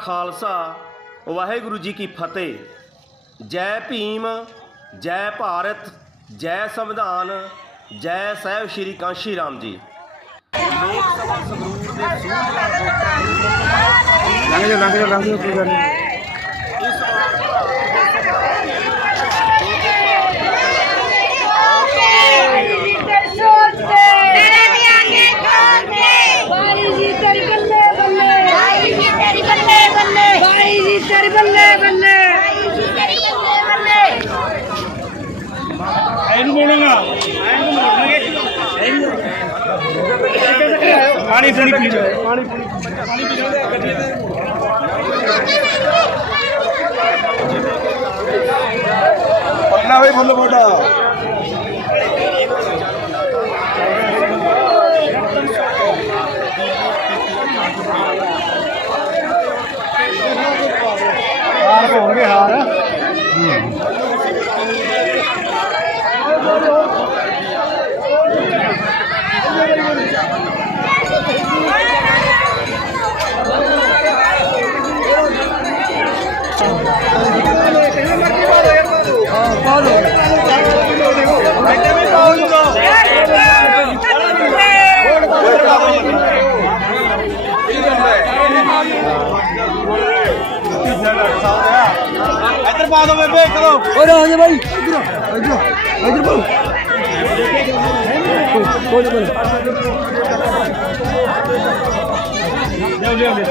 ਖਾਲਸਾ, ਵਾਹਿਗੁਰੂ ਜੀ ਕੀ ਫਤਿਹ। ਜੈ ਭੀਮ, ਜੈ ਭਾਰਤ, ਜੈ ਸੰਵਿਧਾਨ, ਜੈ ਸਾਹਿਬ ਸ਼੍ਰੀ ਕਾਂਸ਼ੀ ਰਾਮ ਜੀ। ਲੋਕ ਸਭਾ ਸੰਗਰੂਰ ਦੇ ਸੂਝਵਾਨ ਲੋਕਾਂ ਨੂੰ ਲੰਘ ਜਾ ਲੰਘ ਜਾ ਲੰਘ ਜਾ ਕੋਈ ਗੱਲ ਪਾਣੀ ਪੂਣੀ ਪੀ ਪੱਲਾ ਹੋਈ ਫੁੱਲ ਬੋਟਾ ਹਾਰ ਹੋਣਗੇ ਹਾਰ। ਹੂੰ। ওই ভাই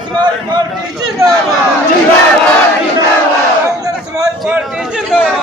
ਜਿੰਦਾਬਾਦ ਜਿੰਦਾਬਾਦ। ਜਿੰਦਾਬਾਦ ਕਾਂਗਰਸ ਸਮਾਜ ਪਾਰਟੀ ਜਿੰਦਾਬਾਦ।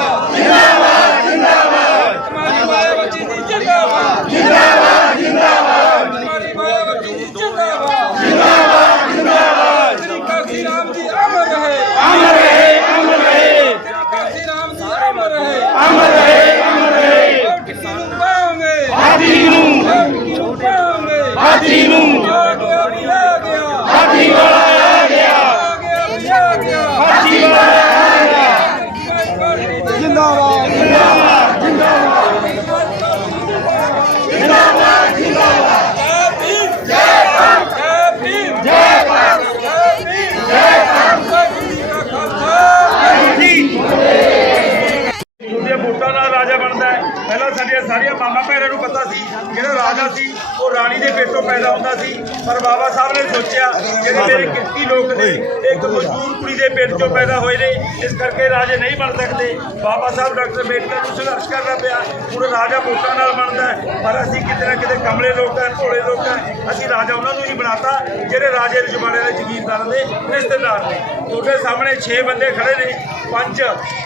ਸੀ, ਉਹ ਰਾਣੀ ਦੇ ਪੇਟੋਂ ਪੈਦਾ ਹੁੰਦਾ ਸੀ, ਪਰ ਬਾਬਾ ਸਾਹਿਬ ਨੇ ਸੋਚਿਆ ਜਿਹੜੇ ਮੇਰੇ ਕਿਰਤੀ ਲੋਕ ਨੇ ਇੱਕ ਮਜ਼ਦੂਰ ਕੁੜੀ ਦੇ ਪੇਟ ਚੋਂ ਪੈਦਾ ਹੋਏ ਨੇ, ਇਸ ਕਰਕੇ ਰਾਜੇ ਨਹੀਂ ਬਣ ਸਕਦੇ। ਬਾਬਾ ਸਾਹਿਬ ਡਾਕਟਰ ਅੰਬੇਡਕਰ ਨੂੰ ਸੰਘਰਸ਼ ਕਰਨਾ ਪਿਆ, ਹੁਣ ਰਾਜਾ ਵੋਟਾਂ ਨਾਲ ਬਣਦਾ ਹੈ, ਪਰ ਅਸੀਂ ਕਿਤੇ ਨਾ ਕਿਤੇ ਕਮਲੇ ਲੋਕ ਹੈ, ਭੋਲੇ ਲੋਕ ਹੈ, ਅਸੀਂ ਰਾਜਾ ਉਹਨਾਂ ਨੂੰ ਹੀ ਬਣਾਤਾ, ਜਿਹੜੇ ਰਾਜੇ ਰਜਵਾੜੇ ਦੇ ਜ਼ਮੀਨਦਾਰਾਂ ਦੇ ਰਿਸ਼ਤੇਦਾਰ ਨੇ। ਤੁਹਾਡੇ ਸਾਹਮਣੇ 6 ਬੰਦੇ ਖੜੇ ਨੇ, ਪੰਜ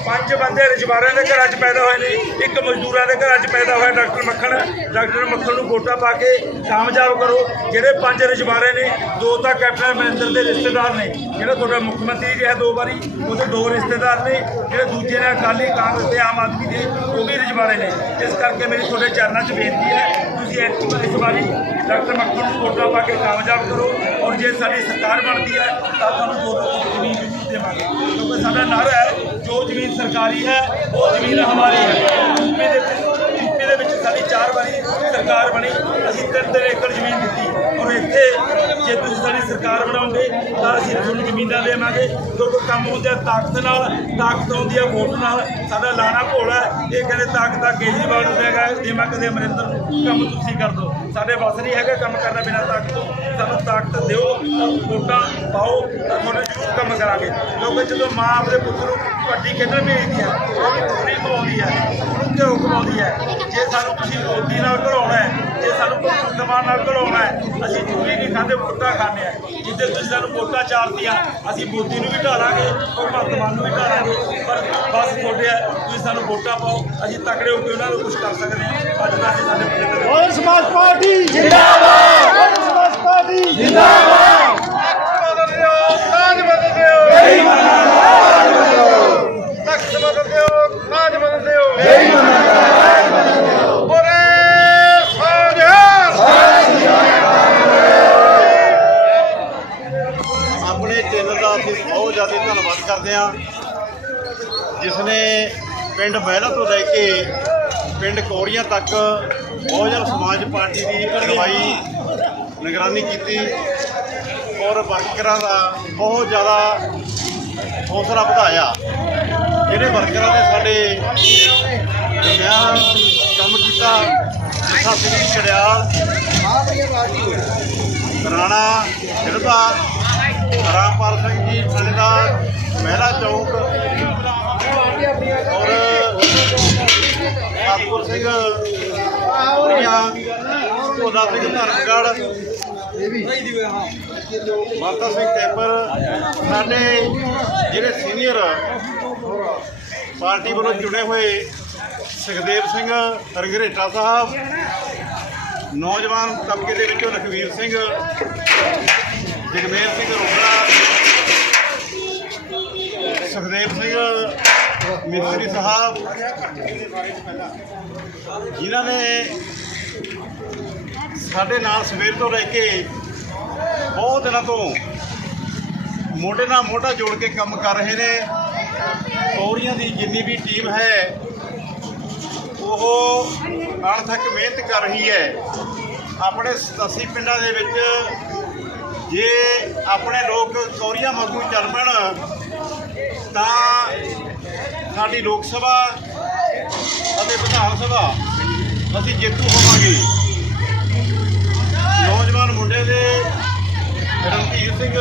ਪੰਜ ਬੰਦੇ ਰਜਵਾੜਿਆਂ ਦੇ ਘਰਾਂ 'ਚ ਪੈਦਾ ਹੋਏ ਨੇ, ਇੱਕ ਮਜ਼ਦੂਰਾਂ ਦੇ ਘਰਾਂ 'ਚ ਪੈਦਾ ਹੋਇਆ ਡਾਕਟਰ ਮੱਖਣ। ਡਾਕਟਰ ਮੱਖਣ ਨੂੰ ਵੋਟਾਂ ਪਾ ਕੇ ਕਾਮਯਾਬ ਕਰੋ। ਜਿਹੜੇ ਪੰਜ ਰਜ਼ਵਾਰੇ ਨੇ, ਦੋ ਤਾਂ ਕੈਪਟਨ ਅਮਰਿੰਦਰ ਦੇ ਰਿਸ਼ਤੇਦਾਰ ਨੇ, ਜਿਹੜਾ ਤੁਹਾਡਾ ਮੁੱਖ ਮੰਤਰੀ ਰਿਹਾ ਦੋ ਵਾਰੀ, ਉਹਦੇ ਦੋ ਰਿਸ਼ਤੇਦਾਰ ਨੇ, ਜਿਹੜੇ ਦੂਜੇ ਨੇ ਅਕਾਲੀ ਕਾਂਗਰਸ ਤੇ ਆਮ ਆਦਮੀ ਦੇ, ਉਹ ਵੀ ਰਜਵਾੜੇ ਨੇ। ਇਸ ਕਰਕੇ ਮੇਰੀ ਤੁਹਾਡੇ ਚਰਨਾਂ 'ਚ ਬੇਨਤੀ ਹੈ, ਤੁਸੀਂ ਇਸ ਇਸ ਵਾਰੀ ਡਾਕਟਰ ਮੱਖਣ ਨੂੰ ਵੋਟਾਂ ਪਾ ਕੇ ਕਾਮਯਾਬ ਕਰੋ ਔਰ ਜੇ ਸਾਡੀ ਸਰਕਾਰ ਬਣਦੀ ਹੈ, ਤਾਂ ਤੁਹਾਨੂੰ ਦੋ ਦੋ ਜ਼ਮੀਨ ਜ਼ਮੀਨ ਦੇਵਾਂਗੇ। ਕਿਉਂਕਿ ਸਾਡਾ ਨਾਰਾ ਹੈ, ਜੋ ਜ਼ਮੀਨ ਸਰਕਾਰੀ ਹੈ, ਉਹ ਜ਼ਮੀਨ ਹਮਾਰੀ ਹੈ ਯੂਪੀ ਦੇ ਵਿੱਚ ਯੂਪੀ ਦੇ ਵਿੱਚ ਸਾਡੀ ਚਾਰ ਵਾਰੀ ਸਰਕਾਰ ਬਣੀ, ਅਸੀਂ ਤਿੰਨ ਤਿੰਨ ਏਕੜ ਜ਼ਮੀਨ ਦਿੱਤੀ। ਔਰ ਇੱਥੇ ਜੇ ਤੁਸੀਂ ਸਾਡੀ ਸਰਕਾਰ ਬਣਾਓਗੇ ਤਾਂ ਅਸੀਂ ਤੁਹਾਨੂੰ ਜ਼ਮੀਨਾਂ ਦੇਵਾਂਗੇ। ਕਿਉਂਕਿ ਕੰਮ ਹੁੰਦੇ ਆ, ਤਾਕਤ ਨਾਲ, ਤਾਕਤ ਆਉਂਦੀ ਹੈ ਵੋਟ ਨਾਲ, ਸਾਡਾ ਲਾਣਾ ਭੋਲਾ ਇਹ ਕਹਿੰਦੇ ਤਾਕਤ ਆ, ਕੇਜਰੀਵਾਲ ਨੂੰ ਦੇਗਾ ਦੇਵਾਂ ਕਦੇ ਅਮਰਿੰਦਰ ਨੂੰ ਕੰਮ ਤੁਸੀਂ ਕਰ ਦਿਓ ਸਾਡੇ ਬਸ ਨਹੀਂ ਹੈਗਾ ਕੰਮ ਕਰਨਾ ਬਿਨਾਂ ਤਾਕਤ ਤੋਂ ਸਾਨੂੰ ਤਾਕਤ ਦਿਓ ਵੋਟਾਂ ਪਾਓ ਤਾਂ ਤੁਹਾਡੇ ਜ਼ਰੂਰ ਕੰਮ ਕਰਾਂਗੇ। ਕਿਉਂਕਿ ਜਦੋਂ ਮਾਂ ਆਪਣੇ ਪੁੱਤ ਨੂੰ ਵੱਡੀ ਖੇਡਣ ਭੇਜਦੀ ਹੈ ਉਹ ਪੂਰੀ ਕਮਾਉਂਦੀ ਹੈ ਉਹਨੂੰ ਘਿਓ ਕਮਾਉਂਦੀ ਹੈ ਜੇ ਸਾਨੂੰ ਤੁਸੀਂ ਮੋਦੀ ਨਾਲ ਘੜਾਉਣਾ ਹੈ ਜੇ ਸਾਨੂੰ ਭਗਵੰਤ ਮਾਨ ਨਾਲ ਘੜਾਉਣਾ ਹੈ ਅਸੀਂ ਚੂਰੀ ਨਹੀਂ ਖਾਂਦੇ ਵੋਟਾਂ ਖਾਂਦੇ ਆ। ਜਿੱਦੇ ਤੁਸੀਂ ਸਾਨੂੰ ਵੋਟਾਂ ਚਾਰਤੀਆਂ ਅਸੀਂ ਮੋਦੀ ਨੂੰ ਵੀ ਢਾਲਾਂਗੇ ਭਗਵੰਤ ਮਾਨ ਨੂੰ ਵੀ ਢਾਲਾਂਗੇ। ਪਰ ਬਸ ਤੁਹਾਡੇ ਆ, ਤੁਸੀਂ ਸਾਨੂੰ ਵੋਟਾਂ ਪਾਓ ਅਸੀਂ ਤਕੜੇ ਹੋ ਕੇ ਉਹਨਾਂ ਨੂੰ ਕੁਝ ਕਰ ਸਕਦੇ ਹਾਂ। ਅੱਜ ਦਾ ਅਸੀਂ ਸਾਡੇ ਪਿੰਡ ਸਮਾਜ ਪਾਰਟੀ ਜਿੰਦਾਬਾਦ। ਔਰ ਸਮਾਜ ਪਾਰਟੀ ਜਿੰਦਾਬਾਦ ਬਦਲ ਦਿਓ ਕਾਜ ਬਦਲ ਦਿਓ ਜੈ ਤਖਤ ਬਦਲ ਦਿਓ ਕਾਜ ਬਦਲ ਦਿਓ ਜੈ ਬੋਲੇ ਆਪਣੇ ਚੈਨਲ ਦਾ ਅਸੀਂ ਬਹੁਤ ਜ਼ਿਆਦਾ ਧੰਨਵਾਦ ਕਰਦੇ ਹਾਂ ਜਿਸ ਨੇ ਪਿੰਡ ਮਹਿਲਾ ਤੋਂ ਲੈ ਕੇ ਪਿੰਡ ਕੋੜੀਆਂ ਤੱਕ ਬਹੁਜਨ ਸਮਾਜ ਪਾਰਟੀ ਦੀ ਅਗਵਾਈ ਨਿਗਰਾਨੀ ਕੀਤੀ ਔਰ ਵਰਕਰਾਂ ਦਾ ਬਹੁਤ ਜ਼ਿਆਦਾ ਹੌਸਲਾ ਵਧਾਇਆ। ਜਿਹੜੇ ਵਰਕਰਾਂ ਨੇ ਸਾਡੇ ਦਰਮਿਆਨ ਕੰਮ ਕੀਤਾ ਜੱਸਾ ਸਿੰਘ ਚੜਿਆਲ, ਰਾਣਾ ਸਿਰਦਾ ਰਾਮਪਾਲ ਸਿੰਘ ਜੀ, ਥਾਣੇਦਾਰ, ਮਹਿਲਾ ਚੌਕ, ਔਰ ਸਤਿਗੁਰ ਸਿੰਘ ਕੁੜੀਆਂ ਭੋਲਾ ਸਿੰਘ ਧਰਮਗੜ੍ਹ, ਮਾਤਾ ਸਿੰਘ ਕੈਪਰ ਸਾਡੇ ਜਿਹੜੇ ਸੀਨੀਅਰ ਪਾਰਟੀ ਵੱਲੋਂ ਚੁਣੇ ਹੋਏ ਸੁਖਦੇਵ ਸਿੰਘ ਰੰਗਰੇਟਾ ਸਾਹਿਬ, ਨੌਜਵਾਨ ਤਬਕੇ ਦੇ ਵਿੱਚੋਂ ਲਖਵੀਰ ਸਿੰਘ ਜਗਮੇਰ ਸਿੰਘ ਰੋਗੜਾ ਸੁਖਦੇਵ ਸਿੰਘ ਮਿਸਤਰੀ ਸਾਹਿਬ। ਜਿਨ੍ਹਾਂ ਨੇ ਸਾਡੇ ਨਾਲ ਸਵੇਰ ਤੋਂ ਲੈ ਕੇ ਬਹੁਤ ਦਿਨਾਂ ਤੋਂ ਮੋਢੇ ਨਾਲ ਮੋਢਾ ਜੋੜ ਕੇ ਕੰਮ ਕਰ ਰਹੇ ਨੇ। ਕੌਰੀਆਂ ਦੀ ਜਿੰਨੀ ਵੀ ਟੀਮ ਹੈ ਉਹ ਅਣਥੱਕ ਮਿਹਨਤ ਕਰ ਰਹੀ ਹੈ। ਆਪਣੇ 87 ਪਿੰਡਾਂ ਦੇ ਵਿੱਚ ਜੇ ਆਪਣੇ ਲੋਕ ਕੌਰੀਆਂ ਵਾਂਗੂ ਚੱਲ ਪੈਣ ਤਾਂ ਸਾਡੀ ਲੋਕ ਸਭਾ ਅਤੇ ਵਿਧਾਨ ਸਭਾ, ਅਸੀਂ ਜੇਤੂ ਹੋਵਾਂਗੇ। ਨੌਜਵਾਨ ਮੁੰਡੇ ਦੇ ਰਣਧੀਰ ਸਿੰਘ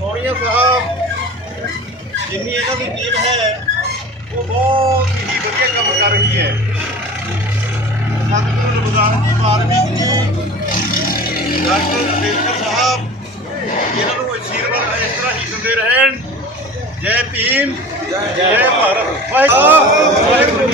ਕੌਰੀਆਂ ਸਾਹਿਬ, ਜਿੰਨੀ ਇਹਨਾਂ ਦੀ ਟੀਮ ਹੈ, ਉਹ ਬਹੁਤ ਹੀ ਵਧੀਆ ਕੰਮ ਕਰ ਰਹੀ ਹੈ। ਸਤਿਗੁਰੂ ਰਵਿਦਾਸ ਜੀ ਵਾਲਮੀਕ ਜੀ, ਡਾਕਟਰ ਅੰਬੇਦਕਰ ਸਾਹਿਬ ਇਹਨਾਂ ਨੂੰ ਆਸ਼ੀਰਵਾਦ ਇਸ ਤਰ੍ਹਾਂ ਹੀ ਦਿੰਦੇ ਰਹਿਣ। ਜੈ ਭੀਮ ਜੈ ਭਾਰਤ। ਵਾਹਿਗੁਰੂ